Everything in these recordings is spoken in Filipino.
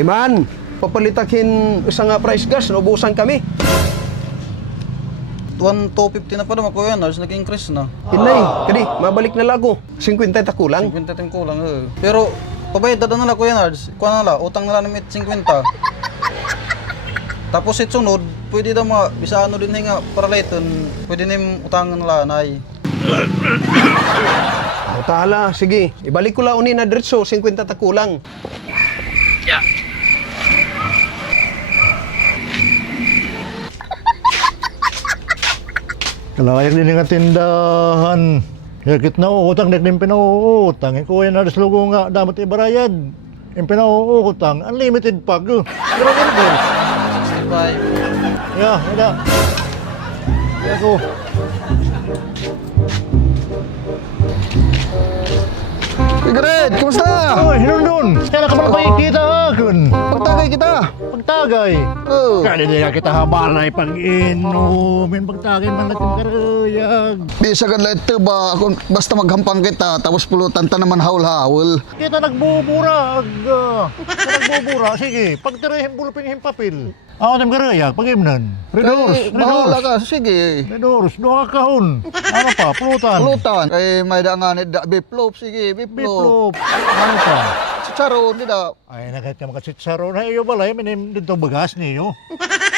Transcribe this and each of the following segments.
Iman, papalitakin isa nga price gas, naubusan kami. 1,250 na pa naman Kuya Nards, nag-increase na. Hinay, kadi, mabalik na lago. 50 takulang. 50 ting kulang Pero, pabayad na lang Kuya Nards. Kuha na lang, utang na lang ng 50. Tapos sunod, pwede daw mga, bisa ano din nga, para lighten, pwede na yung utang na lang, nay. O tala, sige, ibalik ko lang unin na diretso, 50 takulang. Kalayak din nga tindahan. Yakit na utang, nek din pinauutang. Kuya Nards lugo nga, damat ibarayad. Yung pinauutang, unlimited pag. Pero. 65. Yeah, wala. Ako. Gred, kumusta? Oy, hinundun. Kaya nakabalabay kita akon. Pagtagay kita. Pagtagay. Oh. Kaya di na kita habalay pag-inom. Pagtagay man natin karayag. Di sa kadla ito ba, kung basta maghampang kita, tapos pulutan ta naman haul-haul. Kita nagbubura. Nagbubura. Sige, pagtirahin bulupin yung papel. Ako naman karayag, pag-imnan. Redors. Bahala ka, sige. Redors, doha ka kahon. Ano pa, pulutan. Pulutan. Ay, may da nga ni biplop, sige, biplop. Biplop. Ano pa? Chicharon, di da. Ay, nakit ka makasitsaro na iyo balay, minim dito bagas niyo.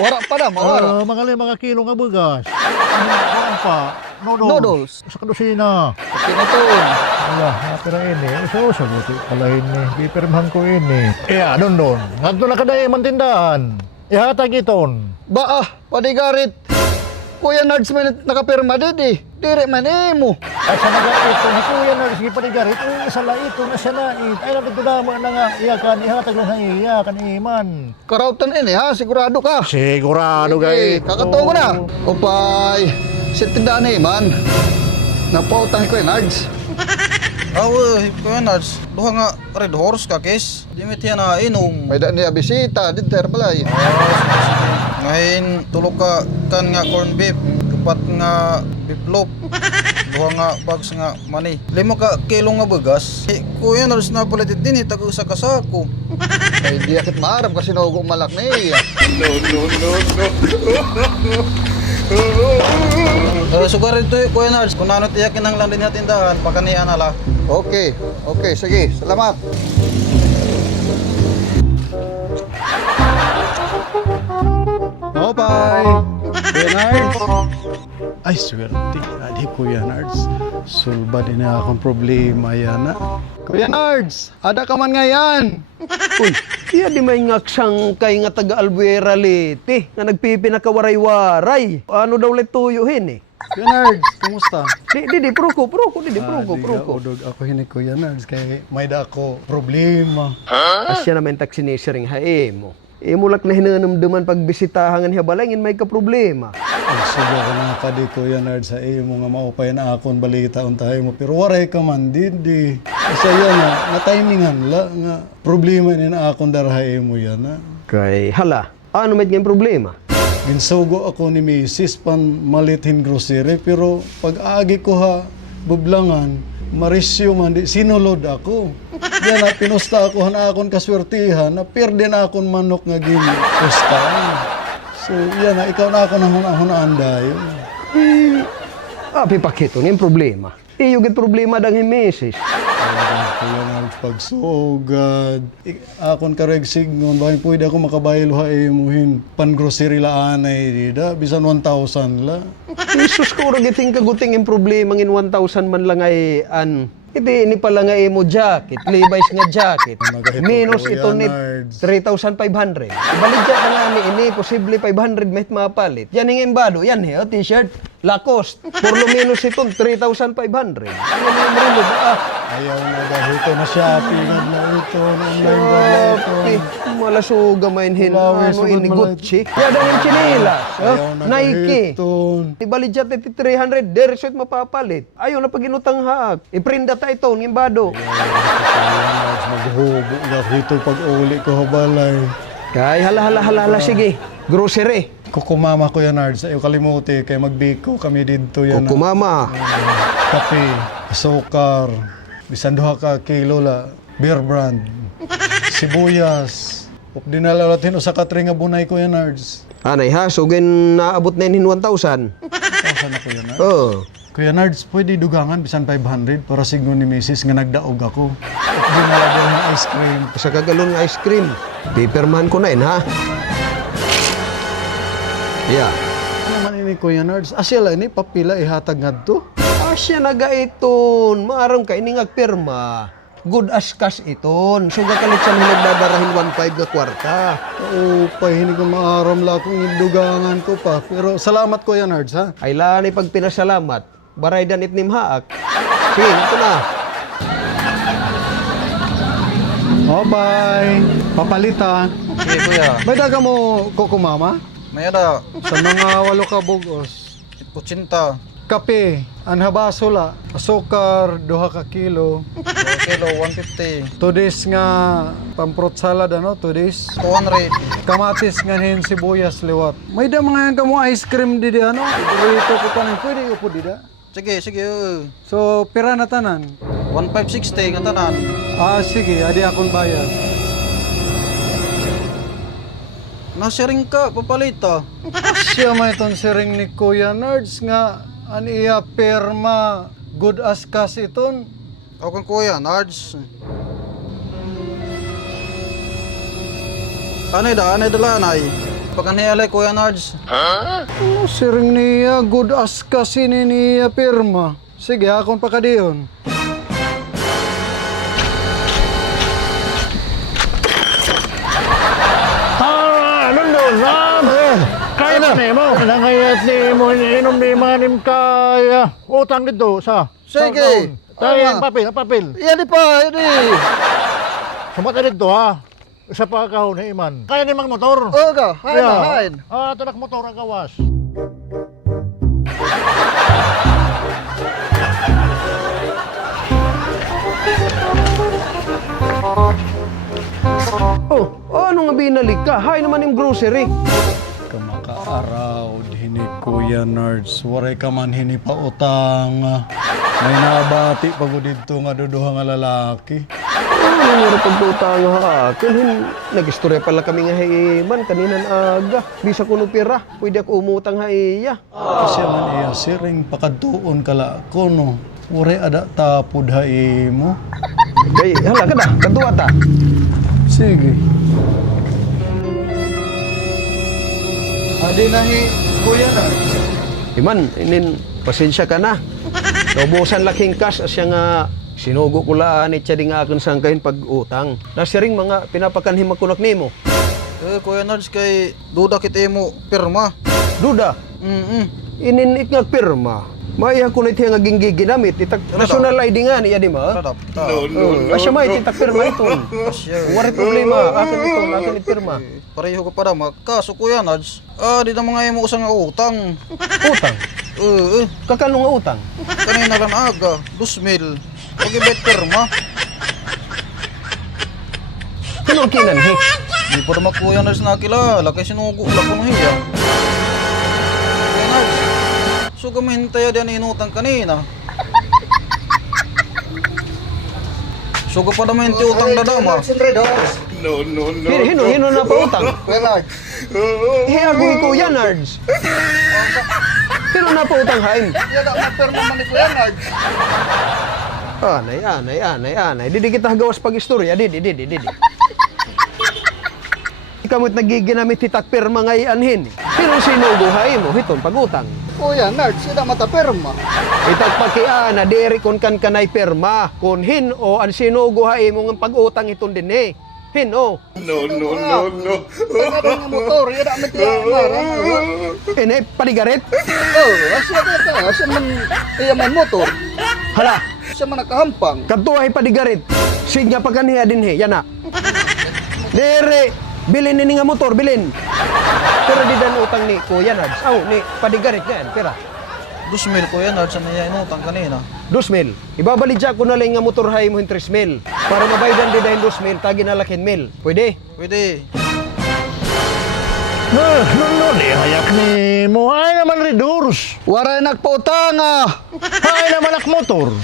Wara pa na, mawara. Mga kilo nga bagas. Ano pa? Noodles. Sa kadusina. Kinatun. Wala, napira ini. Usa-usa buti pala ini. Pipirmahan ko ini. Iya, doon. Ngadto na kada mantindahan. Ihatag iton. Ba, padigarit. Kuya Nards man nakapirma didi. Dire man mo. Ay, sa nag-ito, ni Kuya Nards, sige panigarit. Uy, sa ito, nasa nait. Ay, napagdudama na nga. Iyakan, ihatag lang sa iyakan, iman. Karautan ini ha, sigurado ka. Sigurado Okay, kayo. kakatungo na. Upay, sa tindaan ni man. Napautang Kuya Nards. Kuya Nards, duha nga Red Horse ka, kes. Di mo tiyan na inom. May daan niya bisita, dito balay. Ngayon, tulog ka kan nga corn beef, upat nga beef loaf, duha nga bags nga mani. 5 ka kilo nga bagas. Kuya Nards na palitit din, tag usa ka sako. Ay, di akit maarap kasi naugong malak na iya. Sugar ito Kuya Nards, kung ano tiyakin ang lang din natin dahan, pakanian na la. Okay, okay, sige, salamat. Opay! Kuya Nards! Ay, swerte. Adi, Kuya Nards. Sulba din na akong problema yan, Kuya Nards! Ada ka man ngayon! Uy, iya di may ngaksang kay nga taga Albuera Leyte, nga nagpipinakawaray-waray. Ano daw let tuyuhin eh? Kuya Nards, kumusta? Di, pruko, Di udog ako hini Kuya Nards, kaya may da ako problema. Asya naman taksinisering hae mo. Imo lak na hinanamdaman pag bisitahangan hiya balangin may ka problema. Ay, suga ka na ka di Kuya Nards, sa iyo mo nga maupay na akong balita tayo mo. Pero waray ka man, di. Kasi yan na timingan la, nga problema ni na akong darahay mo yan, Kay hala, ano may nga problema? Ginsugo ako ni Mrs. pan malitin grocery, pero pag agi ko ha, bublangan, marisyo man, di, sinulod ako. Yan na, pinusta ako na akong kaswertihan, na perde na akong manok nga ginustaan. So, yan na, ikaw na ako na hunaan dayo. Pipakito ng problema. Iyo git problema dang himesis. Kaya nga pagsugad. Akon karegsig ngon, bakit pwede ako makabaylo ha imuhin pan-grocery laan ay dida, bisan 1,000 la. Jesus ko ro giting kaguting ang problema ngin 1,000 man lang ay iti ini pala nga imo jacket, Levi's nga jacket. Minus Kuya ito ni Nards. 3,500. Ibalik dyan na nga ini, posible 500 may mapalit. Yan yung embado, yan t-shirt, Lacoste. Por lo menos ito, 3,500. Ano yung rilo ba? Ayaw na dahil ito na Shopee na ito, online na ito. Malasuga main hin, Wala, ano sugod ini, malay. Gucci. Yan ang yung chinilas, Ayaw na Nike. dahiton. Ibalik dyan iti 300, direct mapapalit. Ayaw na pag inutang haak. Iprinda ta ito, ng embado. Maghubo na dito pag uli ko balay. Kay hala, sige. Grocery. Kukumama ko yan, Nards. Ayaw kalimuti kay magbiko kami dito yan. Kukumama. Kape, sukar, bisan 2 ka kilo la, beer brand, sibuyas, Up dinalalatin o sa katri nga bunay ko yan, Nards. Anay ha, so gin naabot na yun 1,000. Kasan ako yan, Nards? Oh. Kuya Nards, pwede dugangan bisan 500 para signo ni Mrs. nga nagdaog ako. Up dinalagyan ng ice cream. Sa kagalon nga ice cream. Paperman ko na yun ha. Yeah. Ano man ini Kuya Nards? Asya lang ini, papila ihatag nga to. Asya nagaiton. Maarang ka ini nga pirma. Good as cash iton. So gakalit sa nagdadarahin 1,500 nga kwarta. Oo, pa, hindi ko maaram la kung dugangan ko pa. Pero salamat Kuya Nards, ha? Ay laan ay pagpinasalamat. Baray danit ni Maak. Sige, ito na. Oh, bye. Papalita. Sige kuya. May daga mo kukumama? Mayada, Sa mga 8 ka bugos. iputsinta. Kape, anhabasula, asukar, 2 ka kilo. 2 kilo, 150. Tudis nga pamprot salad, ano? Tudis. 200. Kamatis nga hin sibuyas liwat. May da mga yan kamo ice cream didi, ano? Dito ko pa nang pwede upo dida. Sige, sige. So, pira na tanan. 1,560 nga tanan. Ah, sige, adi akong bayad. Nasiring ka, papalita. Siya may itong siring ni Kuya Nerds nga an iya perma good as kas iton. Ako kang kuya, Nards. Anay dala, anay. Pagkanhialay, kuya Nards. Ano siring niya good as kas ini niya perma. Sige, akong pakadiyon. Kaya na mo. Nangayat ni mo, inom ni manim kaya. Utang dito sa... Sige. Tayo, papel. Yan pa, ini. Sumata dito ha. Isa pa kahon ni Iman. Kaya ni mang motor. Oga, hain na, hain. Ah, tanak motor ang gawas. Oh, ano nga binalik ka? Hay naman yung grocery. Kamakaaraw, hini Kuya Nerds. Waray ka man hini pa utang. May nabati pag dito nga duduha nga lalaki. Ano nga pagputang ha? Kung nag-istorya pala kami nga man kaninan aga. Bisa ko no pira. Pwede ako umutang ha iya. Kasi man iya siring pakadtuon kala ko no. Waray ada tapod ha mo. Kay, hala ka na. Kantuwa ta. Sige. Adi nahi Kuya Nerds. Iman, inin, pasensya ka na. Naubusan laking cash asya nga sinugo ko laan itya di nga akin sangkahin pag-utang. Nasiring mga pinapakanhim makunak nimo. Kuya Nards, kay duda kita mo pirma. Duda, inin it nga pirma. Maya ko na itiya nga ginggig ginamit. Itak national ID nga niya di ba? Radap. Asya may titak pirma ito. Wari problema. Akin pirma. Pareho ko pa daw. Kaso kuya Nards, di na mga imo usang nga utang. Utang? Kakano nga utang? Kanina lang aga, 2,000. Pag-ibet pirma. Kanong kinanhi? Di pa naman kuya Nards nakilala, kay sinugo lang ko mahiya. Kuya Nards, so gamintay yan inutang kanina. So pa naman yung utang na dama. Hino na pa utang. Kuya Nerds. Agoy ko yan, Nards. Pero na pa utang hain. Yan ang perma man ni Kuya Nerds. Anay. Didi kita gawas pag-istorya. Didi. Ikamot nagiginamit titak perma ngay anhin. Pero sinubuhay mo, hiton pag-utang. Kuya Nerds, yan ang mata perma. Itak pakiana, diri kon kan kanay perma. Kun hin o ang sinuguhay mo ng pag-utang iton din eh. Hin o. Pagkada nga motor, yan ang matiyangaran. Ine, panigarit. Oh, asya ka ta. Asya man, iya man motor. Hala, Asya man nakahampang. kantuhay panigarit. Signya pa kaniya din he, yan na. Dere, bilin ni nga motor, bilin. Pero di dan utang ni Kuya Nards. Ni panigarit yan, pera. 2,000 kuya Nards, ano yan inutang kanina? 2,000. Ibabalik ko na lang nga motor hay mo 3,000. Para mabaydan di dahil 2,000, tagi na lakin 1,000. Pwede? Pwede. Di hayak ni mo. Ay naman redurs. Waray nagpautang ah. Ay naman ak motor.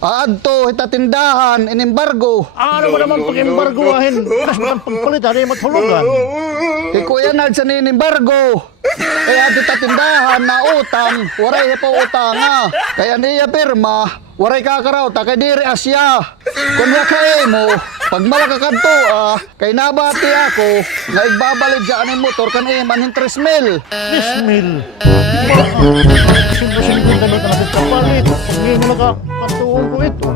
Aadto itatindahan inimbargo. Ano ba naman pag-embargoahin? Mas matang pagpalit, hari matulugan. Kuya Nard sa inimbargo. Kaya dito tindahan na utang, waray pa utanga. Kaya niya pirma, waray kakarauta kay diri asya. Kung wakay mo, pag malakakanto kay nabati ako, nga igbabalid sa aning motor kan manhin 3 mil. Bismil. Simple-simple kami na nagkapalit. Pag ngayon mo nagkatuon ko ito.